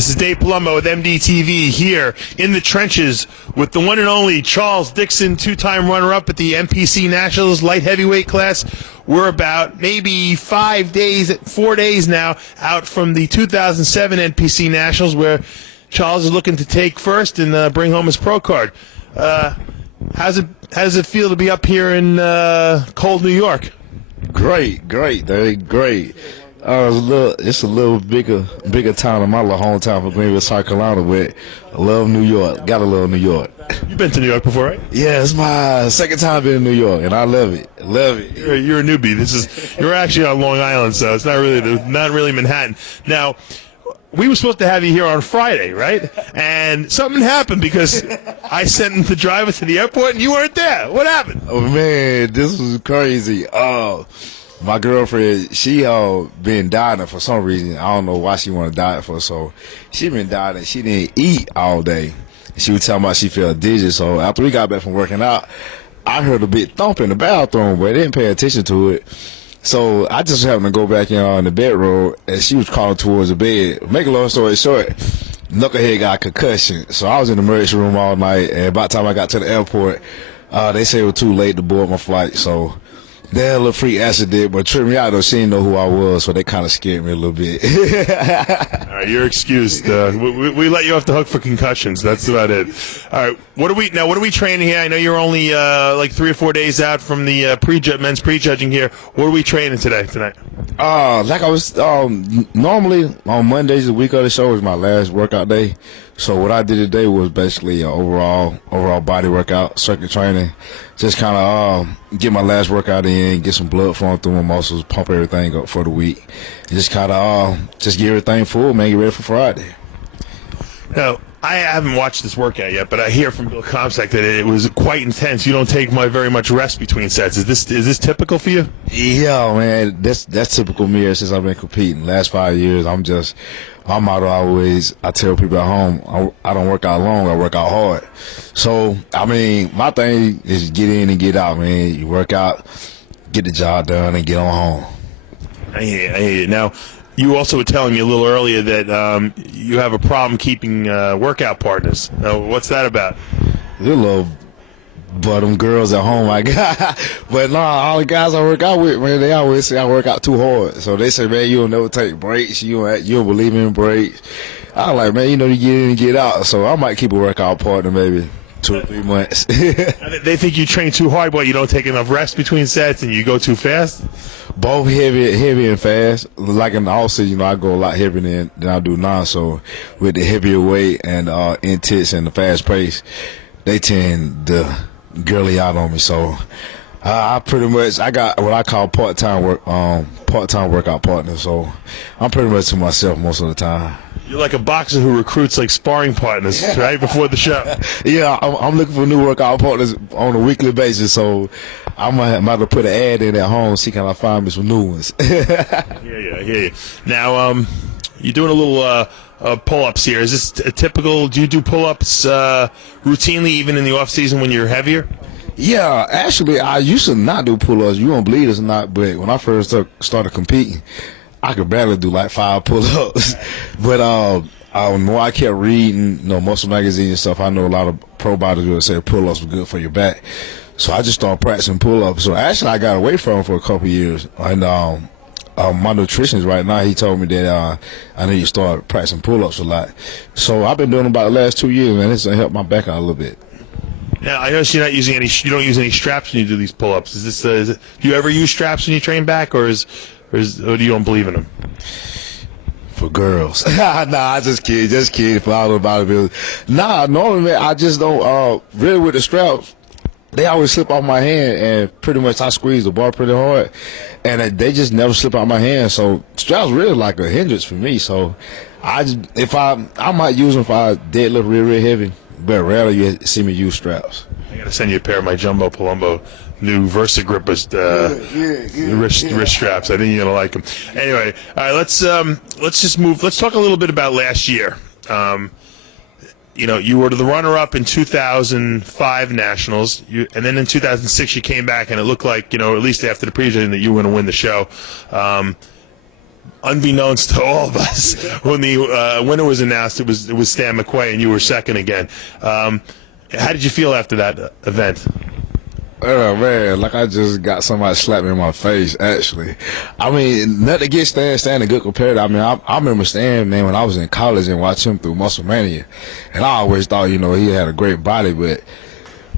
This is Dave Palumbo with MDTV here in the trenches with the one and only Charles Dixon, two-time runner-up at the NPC Nationals light heavyweight class. We're about maybe 4 days now out from the 2007 NPC Nationals, where Charles is looking to take first and bring home his pro card. How does it feel to be up here in cold New York? Great, Dave, great. It's a little bigger town than my little hometown for Greenville, South Carolina, but I love New York. Gotta love New York. You've been to New York before, right? Yeah, it's my second time being in New York, and I love it. You're a newbie. You're actually on Long Island, so it's not really Manhattan. Now, we were supposed to have you here on Friday, right? And something happened because I sent the driver to the airport and you weren't there. What happened? Oh man, this was crazy. My girlfriend, she been dieting for some reason. I don't know why she want to diet for. So she been dieting. She didn't eat all day. She was talking about she felt dizzy. So after we got back from working out, I heard a big thump in the bathroom, but I didn't pay attention to it. So I just happened to go back in the bedroom, and she was crawling towards the bed. Make a long story short, knucklehead got a concussion. So I was in the emergency room all night, and by the time I got to the airport, they said it was too late to board my flight. So that little freak accident, but tripped me out though. She didn't know who I was, so they kind of scared me a little bit. All right, you're excused. We let you off the hook for concussions. That's about it. All right, what are we training here? I know you're only like 3 or 4 days out from the men's prejudging here. What are we training tonight? Like I was normally on Mondays, the week of the show is my last workout day. So what I did today was basically overall body workout, circuit training. Just kind of get my last workout in, get some blood flowing through my muscles, pump everything up for the week. And just kind of just get everything full, man, get ready for Friday. Now, I haven't watched this workout yet, but I hear from Bill Comstock that it was quite intense. You don't take very much rest between sets. Is this typical for you? Yeah, man, that's typical me since I've been competing. Last 5 years, my motto always, I tell people at home, I don't work out long, I work out hard. So, I mean, my thing is get in and get out, man. You work out, get the job done, and get on home. I hear you. Now, you also were telling me a little earlier that you have a problem keeping workout partners. Now, what's that about? But them girls at home I got. But all the guys I work out with, man, they always say I work out too hard. So they say, man, you'll never take breaks. You don't believe in breaks. I'm like, man, you get in and get out. So I might keep a workout partner maybe 2 or 3 months. They think you train too hard, but you don't take enough rest between sets and you go too fast? Both heavy and fast. Like in the off-season, I go a lot heavier than I do now. So with the heavier weight and intense and the fast pace, they tend to girly out on me. So I got what I call part-time workout partner. So I'm pretty much to myself most of the time. You're like a boxer who recruits like sparring partners right before the show. Yeah, I'm looking for new workout partners on a weekly basis. So I might have to put an ad in at home, see can I find me some new ones. I hear you. Now you're doing a little pull-ups here. Is this a typical? Do you do pull-ups routinely, even in the off season when you're heavier? Yeah, actually, I used to not do pull-ups. You won't believe this or not, but when I first started competing, I could barely do like 5 pull-ups. But the more I kept reading, muscle magazines and stuff, I know a lot of pro bodybuilders say pull-ups are good for your back. So I just started practicing pull-ups. So actually, I got away from them for a couple years, and my nutritionist right now, he told me that I need to start practicing pull-ups a lot. So I've been doing them about the last 2 years, man. It's gonna help my back out a little bit. Now I know you're not using you don't use any straps when you do these pull-ups. Do you ever use straps when you train back, or do you don't believe in them? For girls. Nah, just kidding. For all the bodybuilders. Nah, normally, man, I just don't really with the straps. They always slip off my hand, and pretty much I squeeze the bar pretty hard, and they just never slip out my hand. So straps really like a hindrance for me. So I might use them if I deadlift real heavy, but rarely you see me use straps. I gotta send you a pair of my Jumbo Palumbo new Versa Grippers wrist straps. I think you're gonna like them. Anyway, all right, let's just move. Let's talk a little bit about last year. You were the runner-up in 2005 Nationals, and then in 2006 you came back, and it looked like, at least after the pre-judging, that you were going to win the show. unbeknownst to all of us, when the winner was announced, it was Stan McQuay, and you were second again. How did you feel after that event? Oh man, like I just got somebody slap me in my face. Actually, I mean, nothing against Stan a good competitor. I mean, I remember Stan, man, when I was in college and watched him through Muscle Mania, and I always thought, you know, he had a great body. But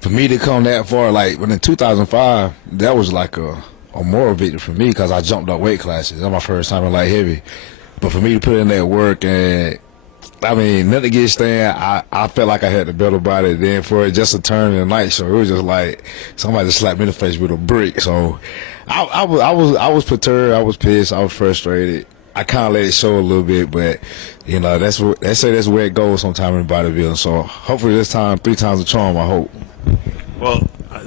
for me to come that far, like when in 2005, that was like a moral victory for me because I jumped up weight classes. That was my first time in light heavy. But for me to put in that work, and I mean, nothing against Stan, I felt like I had the better body. Then for it just to turn in the night show, it was just like somebody just slapped me in the face with a brick. So I was perturbed, I was pissed, I was frustrated. I kind of let it show a little bit, but you know, that's where it goes sometime in bodybuilding. So hopefully this time, 3 times the charm, I hope. Well,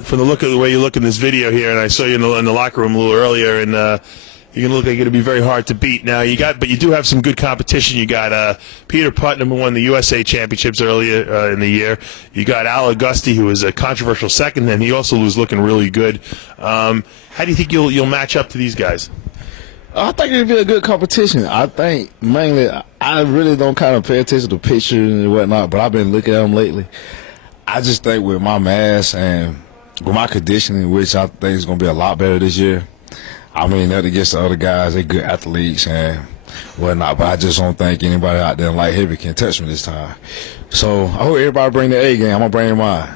from the look of the way you look in this video here, and I saw you in the locker room a little earlier, and you're gonna look like you're gonna be very hard to beat. Now but you do have some good competition. You got Peter Putnam, who won the USA Championships earlier in the year. You got Al Augusti, who was a controversial second, and he also was looking really good. How do you think you'll match up to these guys? I think it'll be a good competition. I think mainly I really don't kind of pay attention to pictures and whatnot, but I've been looking at them lately. I just think with my mass and with my conditioning, which I think is going to be a lot better this year. I mean, nothing against the other guys, they're good athletes and whatnot, but I just don't think anybody out there in light heavy can touch me this time. So I hope everybody bring their A game. I'm going to bring mine.